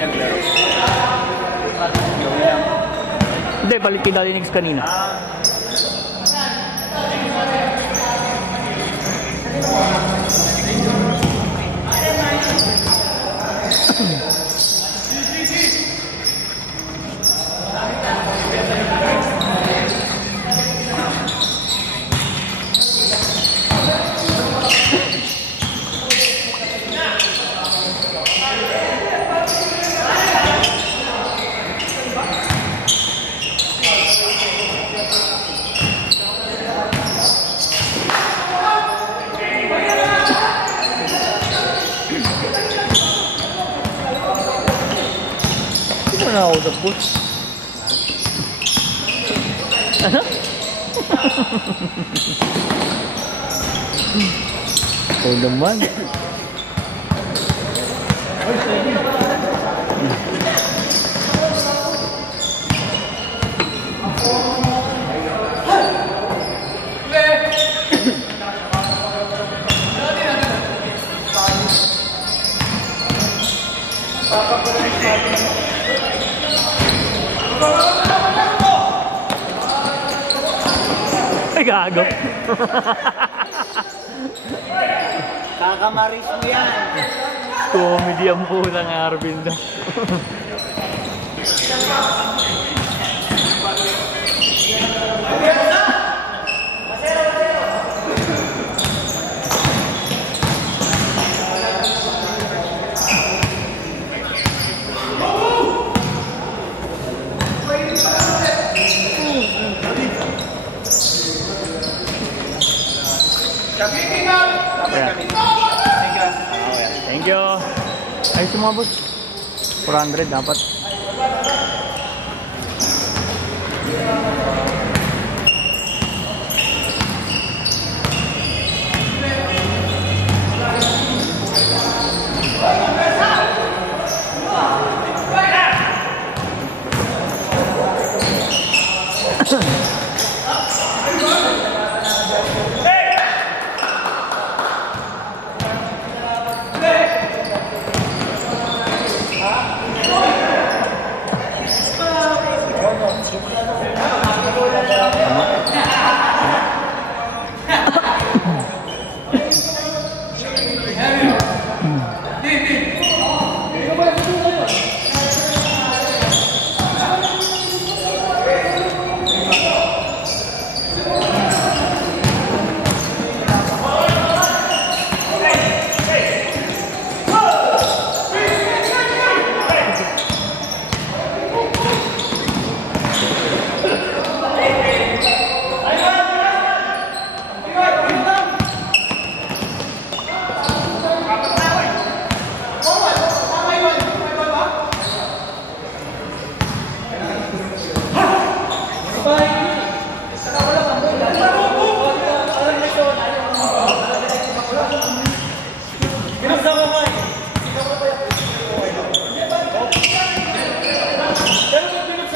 naglaro. Hindi, palit kay Dali Nix kanina. Ano the boots? Ano? Oh naman. Ay, gago. Kakamaris mo yan. Comedy ang pulang Arvin daw. Thank you. Ay, sumabot. 400 dapat.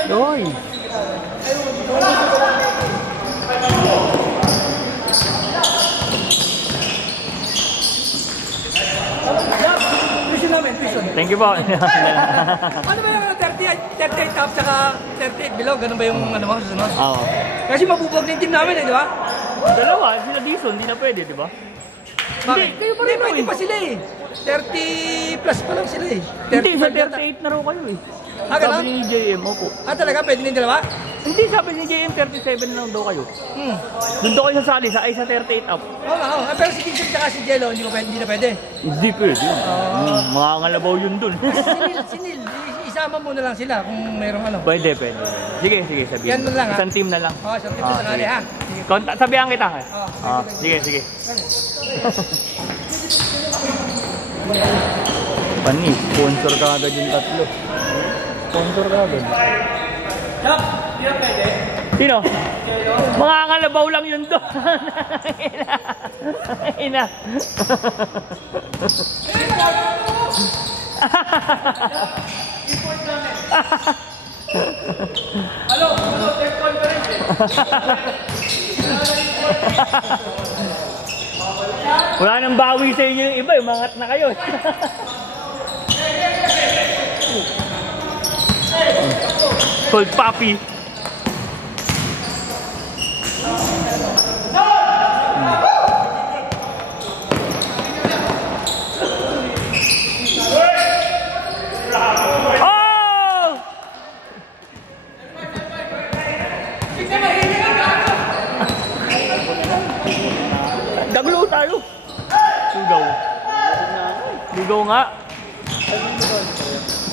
Doy. Thank you po. Ano ba yung 38 top saka 38 below? Ganun ba yung ano mo susunod? Oo. Kasi mabubog na yung team namin eh, di ba? Dalawa, sila Dison, hindi na pwede, di ba? Bakit? Kayo pa Hindi, rin pwede eh. pa sila eh. 30 plus pa lang sila eh. Hindi, sa 35 38 na raw kayo eh. Ah, ganun? Sabi ni JM, opo. Ah, talaga? Pwede na yung dalawa? Hindi, sabi ni JM, 37 na lang daw kayo. Doon daw kayo sasali, sa 38 up. Oo nga, oo. Pero si Vincent tsaka si Jello, hindi na pwede. Hindi pwede. Mga ngalabaw yun dun. Si Neil, isama mo na lang sila kung mayroong ano. Pwede. Sige, sabihin. Yan mo lang, ha? Isang team na lang. Oo, isang team na sali, ha? Sabihan kita. Oo. Sige. Pani, sponsor ka agad yung tatlo. Sponsor ka agad. Chuck, hindi na pwede. Sino? Mga ngalabaw lang yun doon. Ina. Hello, third conference eh. Wala nang bawi sa inyo yung iba, umangat na kayo. Cold Papi. Oh! Daglo tayo. Lugaw. Lugaw nga.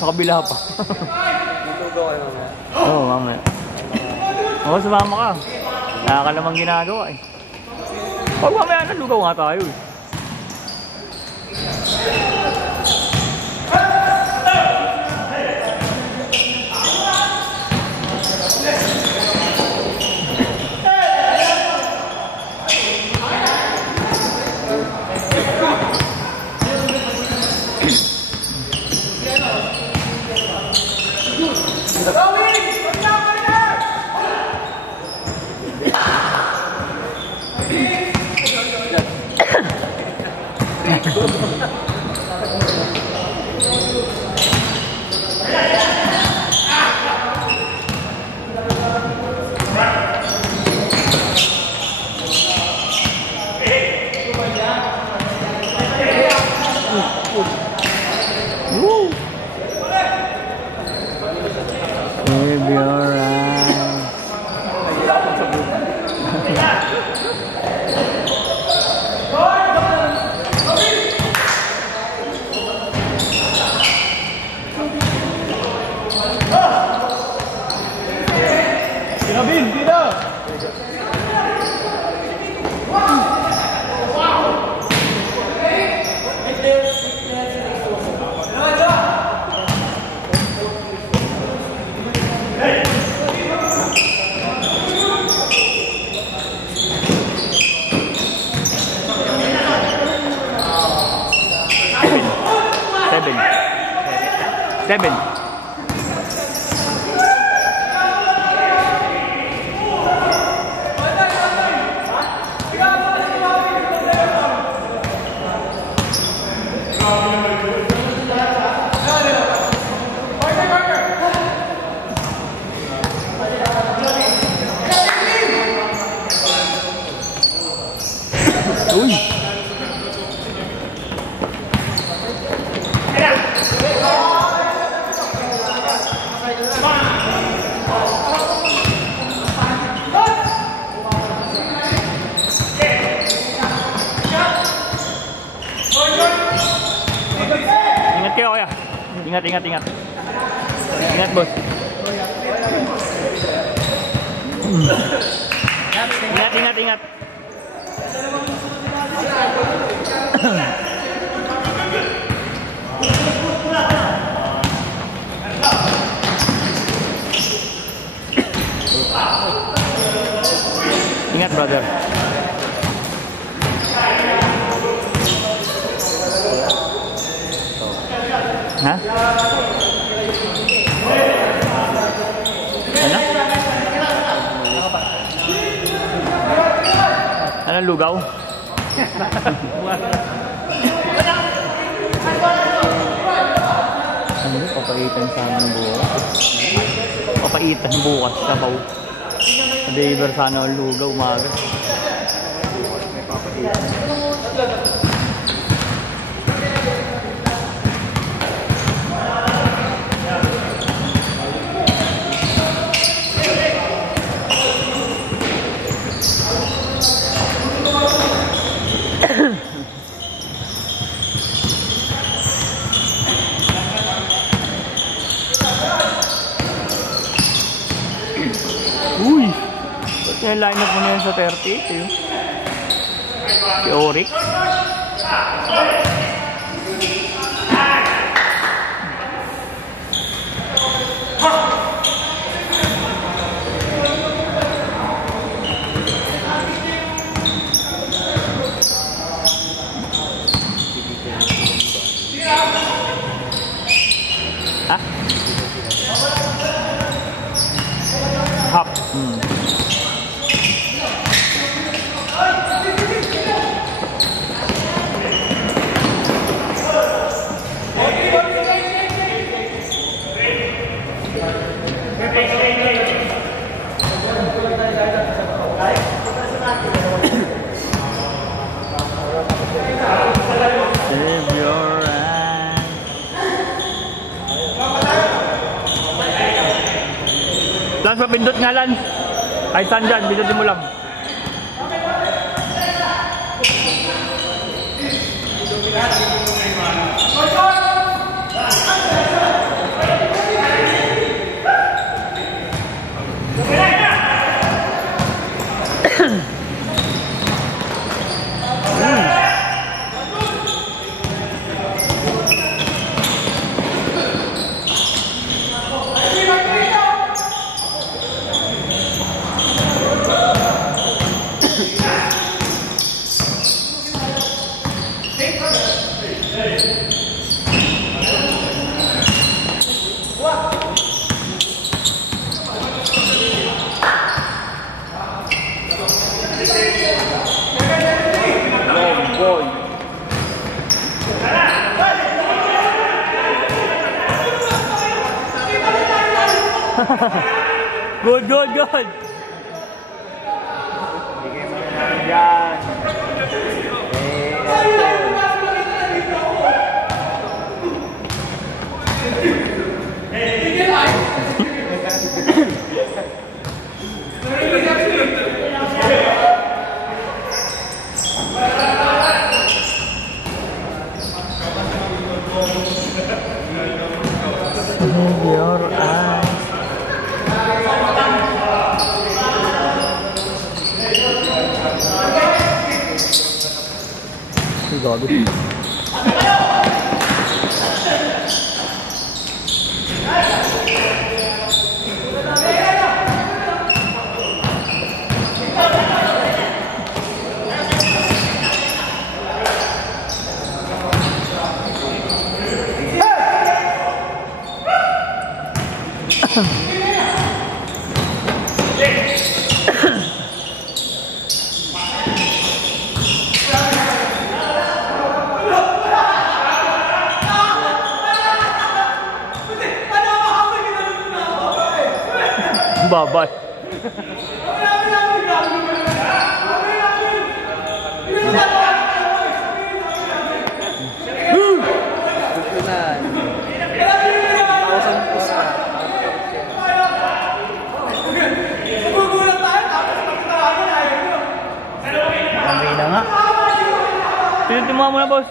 Sa kabila pa. Lugaw kayo mamaya. Oo, mamaya. Oo, sumama ka. Wala ka namang ginagawa eh. Pag mamaya na, lugaw nga tayo eh. Baby, alright. Sinabing, tidak! Seven. Uy. Ingat kayo kaya. Ingat. Ingat, boss. Ingat. Ingat, brother. Hah? Ano? Anong lugaw? Ano? Papaitan sa amin bukas. Papaitan bukas sa baw. Deliver sana ang lugaw umaga. May papaitan. Uy! Ba't yung line up mo na yun sa 38 eh? Si Oryx. Ha? Hop. papindot nga lang. Kahit saan dyan, pindutin mo lang. Good, good, good. Bigay mo na natin dyan. Your eyes. Gago. Bye-bye. Ang na nga. Pinutin mo muna, boss.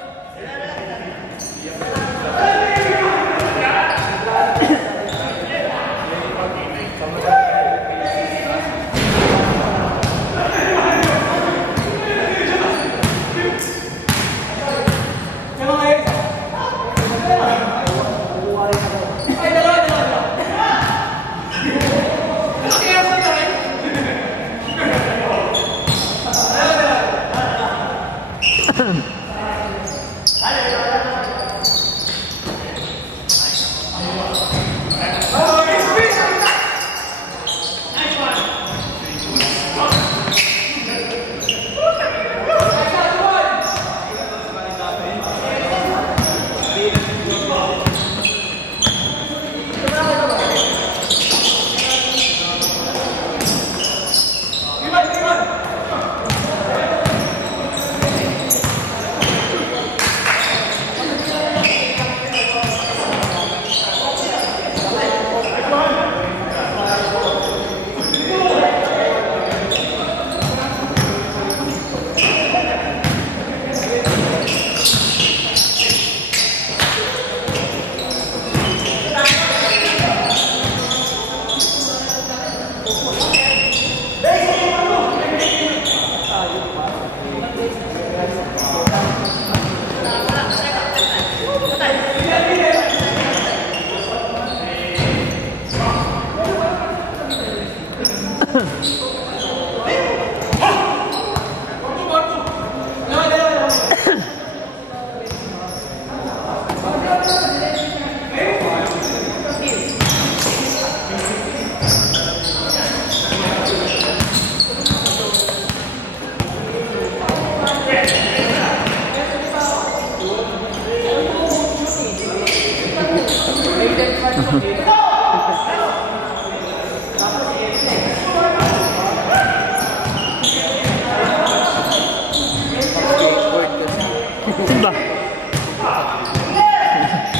Ba?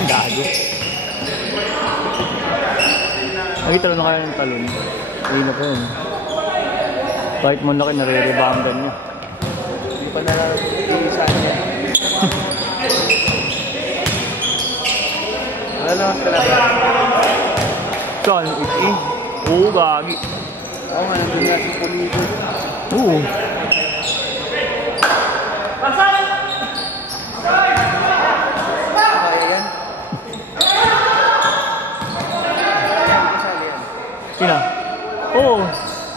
Gago. Naging talon na kayo ng talon. Ayun na po yun. Kahit mo laki, nare-reboundan niya. Hindi pa na iisa niya. Ano talaga? Saan? Oo, gagi. Oo nga, nandun nga si Pulido. Oo. Kaya yan? Sina? Oo.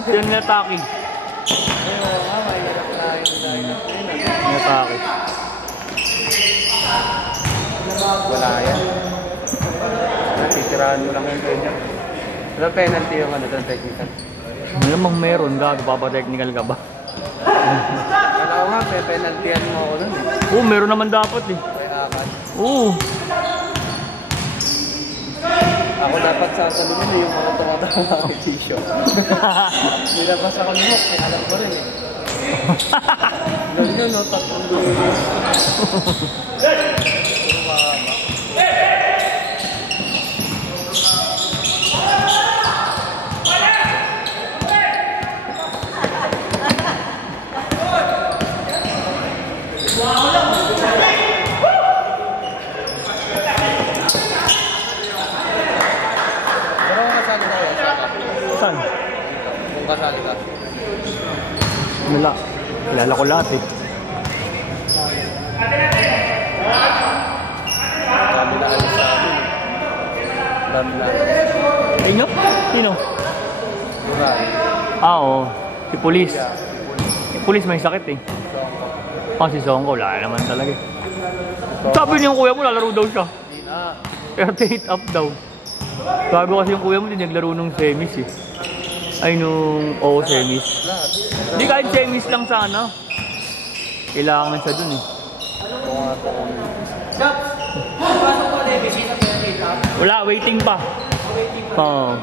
Yan na Taki. Oo nga, mahirap na yung lineup na yun. Natake. Wala yan. Natitirahan mo lang yung ganyan. Pero penalty yung ano doon, technical. Malamang meron, gago, papatechnical ka ba? Wala ko nga, penaltyan mo ako doon eh. Oo, meron naman dapat eh. Kaya akad. Oo. Ako dapat sasalunin na yung mga tumatama kay Tisho. Nilabas ako ni Hawk, alam ko rin eh. Ganyan no, tatlong dulo. Pero kung kasali tayo, Saan? kung kasali ka, Wala. Kilala ko lahat eh. dami na alis sa amin. Dami na alis. Inyo? Sino? Buray. Oo. Si Police. Si Police may sakit eh. Si Songko, wala naman talaga eh. Sabi niya yung kuya mo, lalaro daw siya. Hindi na. 38 up daw. Sabi kasi yung kuya mo, din naglaro nung semis eh. Ay, nung semis. Lahat. Hindi kahit semis lang sana. Kailangan siya dun eh. Oo nga po. Wala, waiting pa. Oo.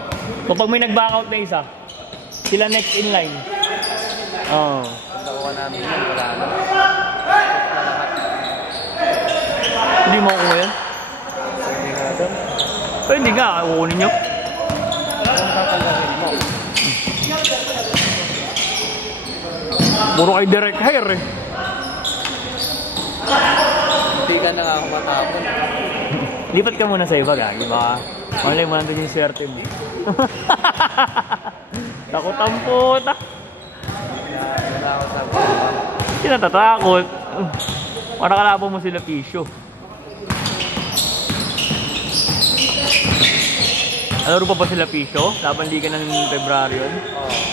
Kapag may nag-backout na isa, sila next in line. Oo. Kung nakuha namin yun, wala na. Hindi mo kuha yan? Pwede nga doon. Pero hindi nga, kukunin nyo. Kung tatanggalin mo. Puro kay direct hire eh. Hindi ka na nga ako matapon. Lipat ka muna sa iba, gagi. Baka malay mo nandun yung swerte mo. Takot ang puta. Wala ako sa buwan. Hindi natatakot. Para kalaban mo sila Pisyo. Alaro pa ba sila Pisyo? Laban liga ng February yun? Oo.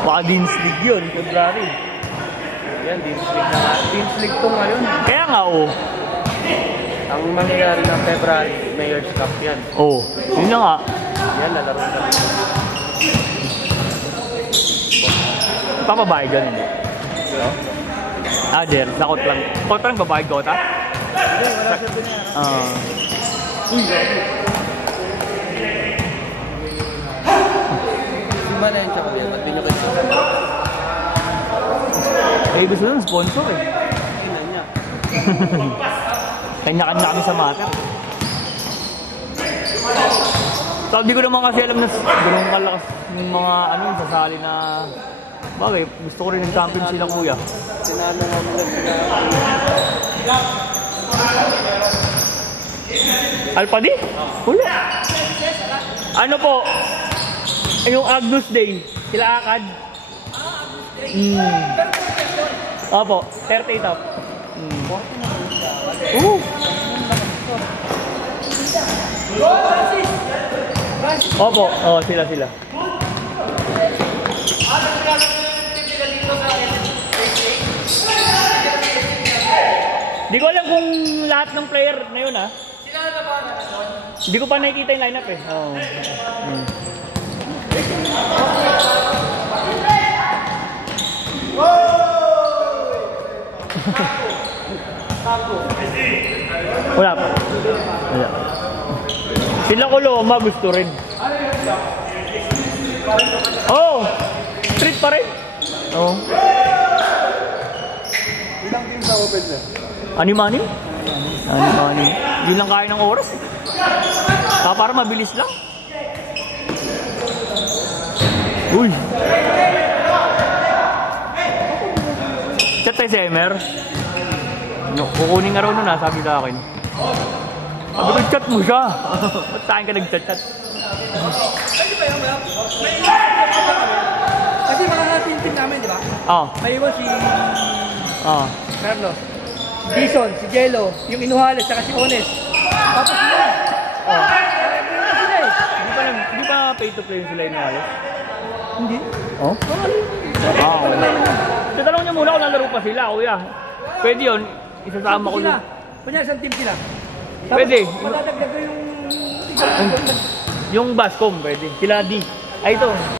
Baka Dean's League yun, February. Yan, Dean's League na nga. Dean's League to ngayon. Kaya nga Ang mangyayari ng February, Mayor's Cup yan. yun na nga. Yan, lalaro na rin. Papabayad dyan hindi. Der, sakot lang. Sakot lang babayad ko, ta? Hindi, wala siya binayaran. Uy, Sima na yung tsaka yan, ba't binukit siya? gusto ng sponsor eh. Tingnan niya. Kanya-kanya kami sa matter. So, di ko naman kasi alam na ganun kalakas yung mga sasali na bagay. Gusto ko rin yung champion sila kuya. Sinalo nga mo lang sila. Alpha D? Wala. Ano po? Yung Agnus Day. Sila Akad. Opo, 38 up. Opo, sila. Di ko alam kung lahat ng player na yun ha. Hindi ko pa nakikita yung lineup eh. Wala pa. Wala. Sila Coloma gusto rin. Street pa rin. Ilang team sa open na? Anim-anim? Hindi lang kaya ng oras eh. Para mabilis lang. Uy! Chat tayo si Emer. No, kukunin nga raw nun sabi sa akin. Sabi ko, chat mo siya. Ba't saan ka nag-chat-chat? Pwede ba yun? Kasi mga team namin, di ba? Oo. May iwan si Oo. Carlos, si Jason, si Jello, yung Inuhales, saka si Ones. Tapos yun. Oo. Sila eh. Hindi pa pay to play sila yung halos? Hindi. Oh? Ah, okay. So, tanong niya muna kung nalaro pa sila, kuya. Pwede yun. Isasama ko Sila. yun. Kunya, isang team sila. Pwede. Madadagdag ko yung... Yung Bascom, pwede. Sila D. Ay, ito.